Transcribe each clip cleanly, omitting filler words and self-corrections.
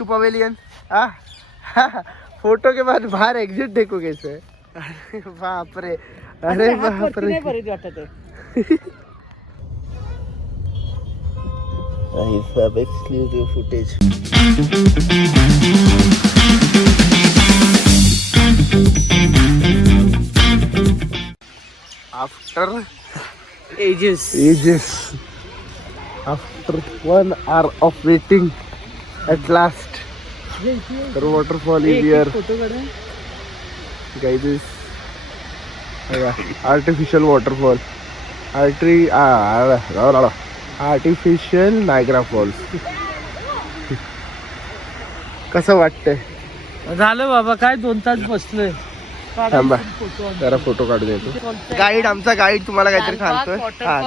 To pavilion. Photo के बाद बाहर exit देखो कैसे। अरे बाप रे, अरे बाप रे। सब exclusive footage. After ages after 1 hour of waiting at last the waterfall is here guys. This artificial waterfall, artificial Niagara Falls. कसं वाटतंय? झालं बाबा, काय 2 तास बसलोय. थांबा जरा फोटो काढून येतो. गाईड, आमचा गाईड तुम्हाला काहीतरी सांगतोय.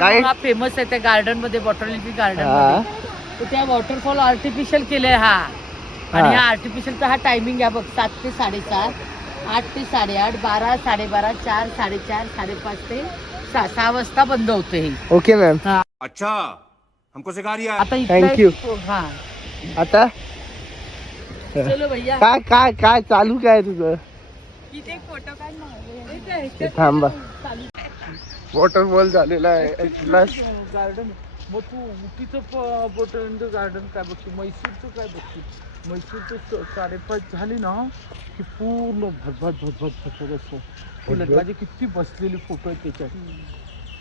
गाईड फेमस आहे त्या गार्डन मध्ये, बॉटनिकल गार्डन मध्ये. त्या वॉटरफॉल आर्टिफिशियल केलंय हा. आणि ह्या आर्टिफिशियलचा हा टायमिंग आहे बघ, 7 ते 7:30, 8 ते 8:30, 12, 12:30, 4, 4:30, 5:30 ते 6 वाजता बंद होते हे. Okay ma'am. अच्छा, हमको सिखा रही है. आता थँक्यू. हा आता चलो भैया. काय काय काय चालू काय तुझं? इथे फोटो काढ ना. थांबा. वॉटरफॉल झालेला आहे गार्डन. मग तू उटीचं बॉटनिकल गार्डन काय बघशील, मैसूरचं काय बघशील. मैसूरचं 5:30 झाली ना की पूर्ण भरभर असं. माझे किती बसलेले फोटो आहेत त्याच्यात.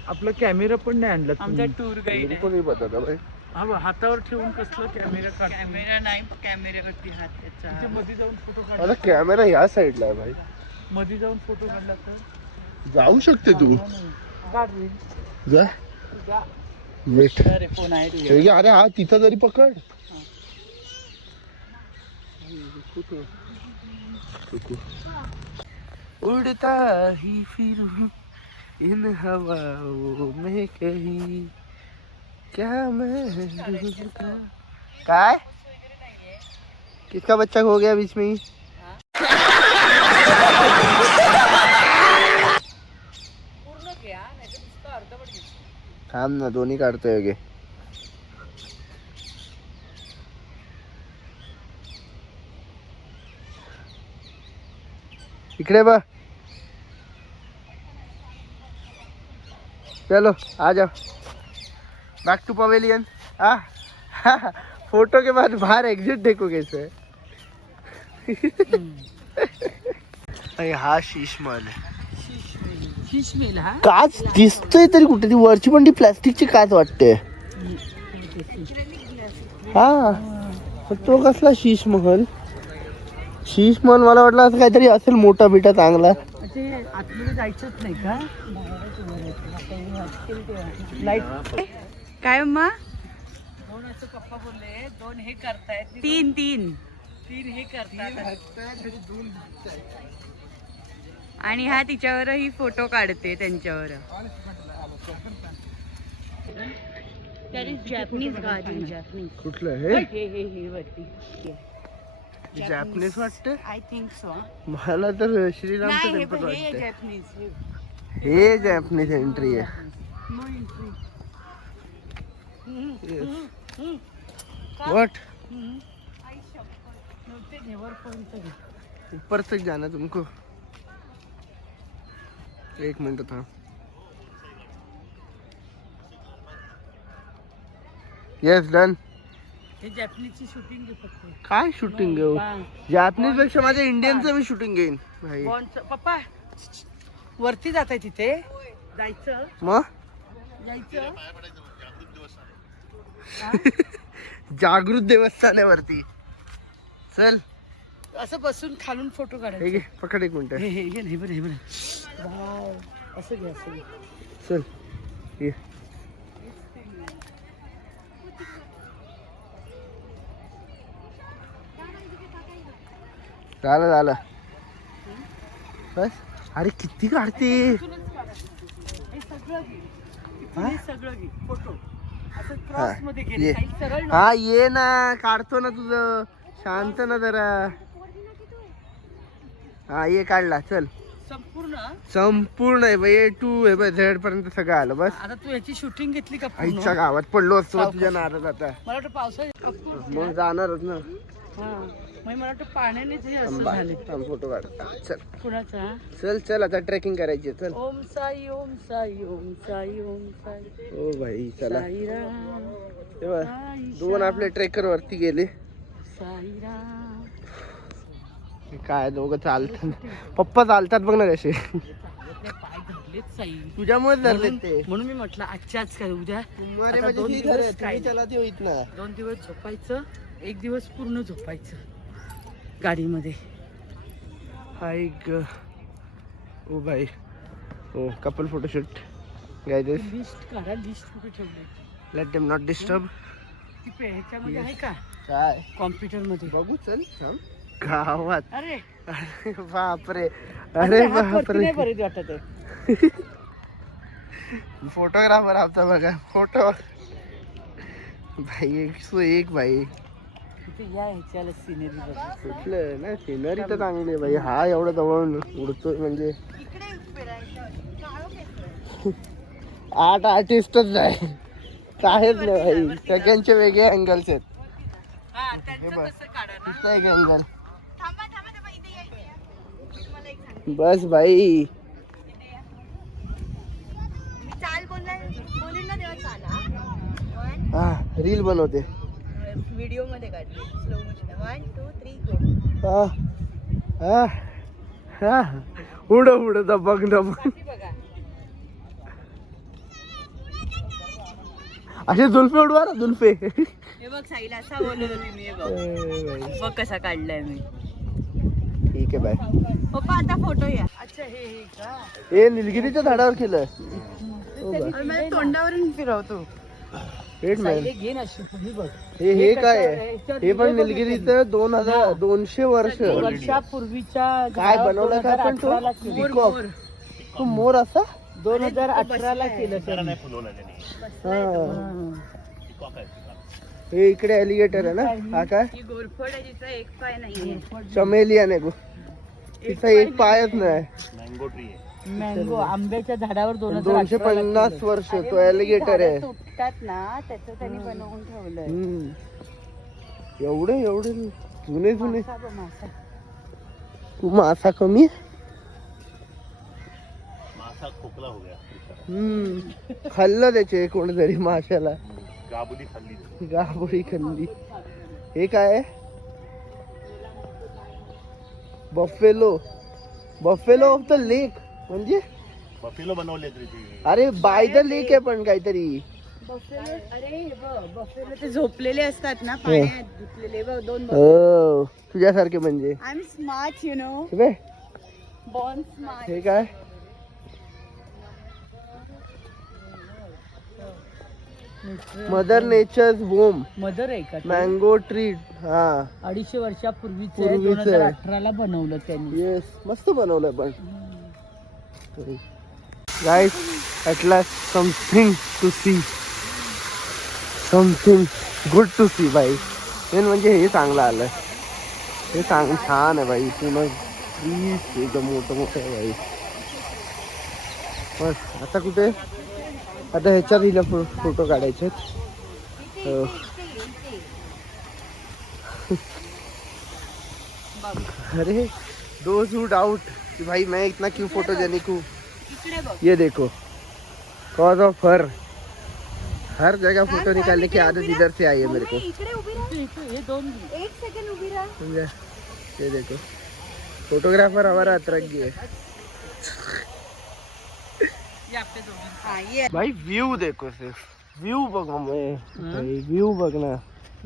आपला कॅमेरा पण नाही आणला. आमचा टूर गाईड कोणी बघा भाई. हा हातावर ठेवून कसला कॅमेरा काढ. कॅमेरा नाही, कॅमेऱ्यावरती हात त्याचा. मध्ये जाऊन फोटो काढ. मला कॅमेरा ह्या साईडला आहे भाई. मध्ये जाऊन फोटो काढला तर जाऊ शकते तू. काढ जा वेट. अरे फोन आहे तुझ्या. अरे हा तिथं जरी पकड. उड़ता ही फिरूं इन हवाओं में कहीं क्या मैं काय किसका बच्चा हो गया बीच में ही. थांब ना, दोन्ही काढतोय गे. इकडे बघ. चलो आ जाओ बैक टू पवेलियन. फोटो के बाद बाहर एग्जिट देखो कैसे. हा शीशमहल आहे. काच दिसतोय तरी कुठे, ती वरची पण ती प्लास्टिकची काच वाटते. हा तो कसला शीशमहल. शीशमहल मला वाटलं असं काहीतरी असेल मोठा बिटा चांगला. आतमध्ये जायचंच नाही का. लाईट काय अम्मा. 2 असं पप्पा बोलले, 2 हे करतायत, 3 हे करतात. आणि हा तिच्यावरही फोटो काढते त्यांच्यावर. Japanese garden. जॅपनीज कुठलं हे हे वरती जॅपनीज वाटतं. I think so. मला तर श्रीरामचं टेम्पल वाटतं. जॅपनीज हे जॅपनीज एंट्री आहे. व्हाट ऊपर तक जाना तुमको. एक मिनट था. Yes done. हे जॅपनीजची शूटिंग फक्त. काय शूटिंग घेऊ. जॅपनीज पेक्षा माझ्या इंडियनचं मी शूटिंग घेईन भाई. पप्पा वरती जात आहे तिथे. जायचं मग जायचं. जागृत देवस्थानावरती चल. असं बसून खालून फोटो हे काढायचे. घे पकड एक मिनिट. हे बरं असं घे असं घे. चल ये. झालं बस. अरे किती काढते. हे सगळं घे फोटो. असं क्रॉस मध्ये ये. गेले काही सरळ नको. हा ये ना, काढतो ना तुझं. शांत ना जरा. हा ये काढला. चल संपूर्ण आहे बाई. A to Z पर्यंत सगळं आलं. बस आता तू याची शूटिंग घेतली का? आईच्या गावात पडलो असतो तुझ्या नाराज. आता मला वाटतं पावसाळ्यात मग जाणारच ना. हा मग मला वाटतं पाण्यानेच हे असं थांबा, झाले. थांब फोटो काढ. चल कुणाचा चल चल आता ट्रेकिंग करायची आहे, चल. ओम साई ओम साई ओम साई ओम साई ओ भाई चला. साईराम तेव्हा साई दोन आपले ट्रेकर वरती गेले. साईराम. काय दोघं चालतात. पप्पा चालतात बघ ना कसे. आपले पाय धरलेत साई. तुझ्यामुळे धरले ते. म्हणून मी म्हटलं आजच्याच काय उद्या अरे आता म्हणजे 2 ठीक दिवस आहे, काय तुम्ही चला ते होईत ना. 2 दिवस झोपायचं, 1 दिवस पूर्ण झोपायचं गाडीमध्ये. हाय ओ भाई. ओ कपल फोटोशूट गाइस. लिस्ट काढा, लिस्ट कुठे ठेवली? Let them not disturb. ती ह्याच्यामध्ये आहे का काय कॉम्प्युटर मध्ये? बघू चल. थांब. गावात. अरे अरे बापरे. अरे बापरे. नाही बरेच वाटत आहे. फोटोग्राफर आमचा बघा. फोटो भाई 101 भाई. तिथे या ह्याच्याला सिनेरी बघा. कुठलं नाही सिनरी तर चांगली आहे भाई. हा एवढं जवळ उडतोय म्हणजे 8 आर्टिस्टच आहे. काहीच नाही भाई. सगळ्यांचे वेगळे अँगल्स आहेत. हा हे त्यांचं बघ. तसं काढा ना. तिथं एक अँगल. बस भाई. हा रील बनवते. व्हिडिओ मध्ये काढली स्लो मोशन. 1 2 3 गो. हा हा हा उड उड दबक दबक. बघा असे जुल्फे उडवा ना जुल्फे. हे बघ साईला असा बोलत होती मी. हे बघ बघ कसा काढलाय मी. ठीक आहे बाय. पप्पा आता फोटो या. अच्छा हे का? हे निलगिरीच्या झाडावर केलं. मला तोंडावरून फिरवतो. Wait man. घे ना हे बघ. हे काय आहे? हे पण निलगिरीचं 200 वर्ष. वर्षापूर्वीच्या काय बनवलं काय पण तो? पिकॉक. तो मोर असा 2018 ला केलं त्यांनी. हे इकडे एलिगेटर आहे ना. हा काय ही गोरफड आहे जिचा एक पाय नाहीये. चमेलियन आहे. तिचा एक पायच नाही. मँगो आंब्याच्या झाडावर 250 वर्ष तो एलिगेटर आहे. तुटतात ना त्याचं त्यांनी बनवून ठेवलंय. एवढे एवढे जुने जुने. मासा बघ, मासा. तू मासा कमी. खाल्लं त्याचे कोणीतरी माशाला. गाबुडी खाल्ली. हे काय आहे? बफेलो. बफेलो ऑफ द लेक म्हणजे बफेलो बनवले. अरे बाय द लेक आहे पण काहीतरी. बफेलो. अरे हे बघ बफेलो ते झोपलेले असतात ना पाण्यात धुतलेले बघ. 2 हो तुझ्यासारखे म्हणजे. I am smart you know. Born smart. हे काय? Mother nature's home. मदर आहे का? Mango tree. हा 250 वर्षापूर्वीच पूर्वीचं आहे. 2018 ला बनवलं त्यांनी. येस मस्त बनवलंय पण. Guys at last something to see. Something good to see बाई. मेन म्हणजे हे चांगलं आलंय. हे छान आहे बाई. पूर्ण ट्रीज एकदम मोठं मोठं आहे बाई. बस आता कुठे? आता ह्याच्यात हिला फोटो काढायचे. अरे दोज हू डाउट कि भाई मैं इतना क्यों फोटोजेनिक हूँ. ये देखो कॉज ऑफ हर जगह फोटो निकालने की आदत इधर से आई है मेरे को. एक सेकंड उभी रहा. समझा. ये देखो फोटोग्राफर हमारा अतरंगी है भाई. व्यू देखो सिर्फ व्यू बघ. व्यू बघ ना.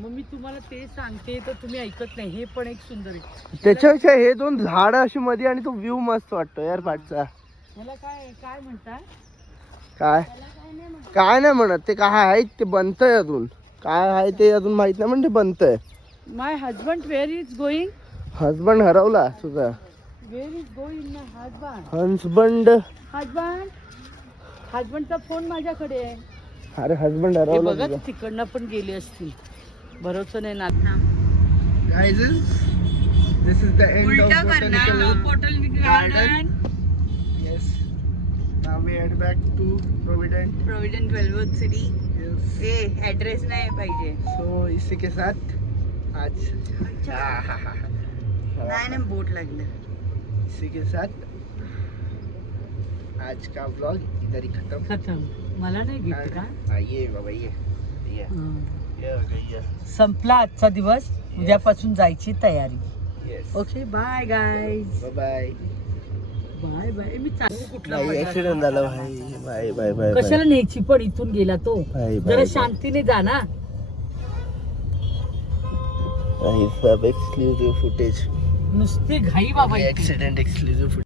मग मी तुम्हाला ते सांगते तर तुम्ही ऐकत नाही. हे पण एक सुंदर आहे. त्याच्यापेक्षा हे 2 झाड अशी मध्ये आणि तो व्ह्यू मस्त वाटतो यार पाठचा. मला काय काय म्हणतात? काय नाही म्हणत. ते काय आहे ते बनतंय अजून. काय आहे ते अजून माहित नाही. म्हणजे बनतंय. My husband where is going. Husband हरवला तुझा. वेअर इज गोईंग ना हजबंड. हजबंड. हजबंड. हजबंडचा फोन माझ्याकडे आहे. अरे हजबंड हरवला बघा तुझा. तिकडनं पण गेले असतील. भरोसा नाही ना. Guys, this is the end of botanical garden. Yes. Now we head back to Provident. Provident 12th city. Yes. Address नाही पाहिजे. So इसी के साथ आज नाही ना बोट लागलं. इसी के साथ आज का व्लॉग इधर ही खत्म. मला नाही घेते का? ये बाबा ये ये ये. संपला आजचा दिवस. उद्यापासून जायची तयारी. Yes. Okay bye guys. Bye bye. Bye bye. मी चालू कुठला भाई ऍक्सिडेंट झाला भाई. Bye bye bye. कशाला न्यायची पण इथून गेला तो. बाय जरा बाय. शांतीने जा ना. भाई सब एक्सक्लूसिव फुटेज. नुसती घाई बाबा इथे. Accident exclusive footage.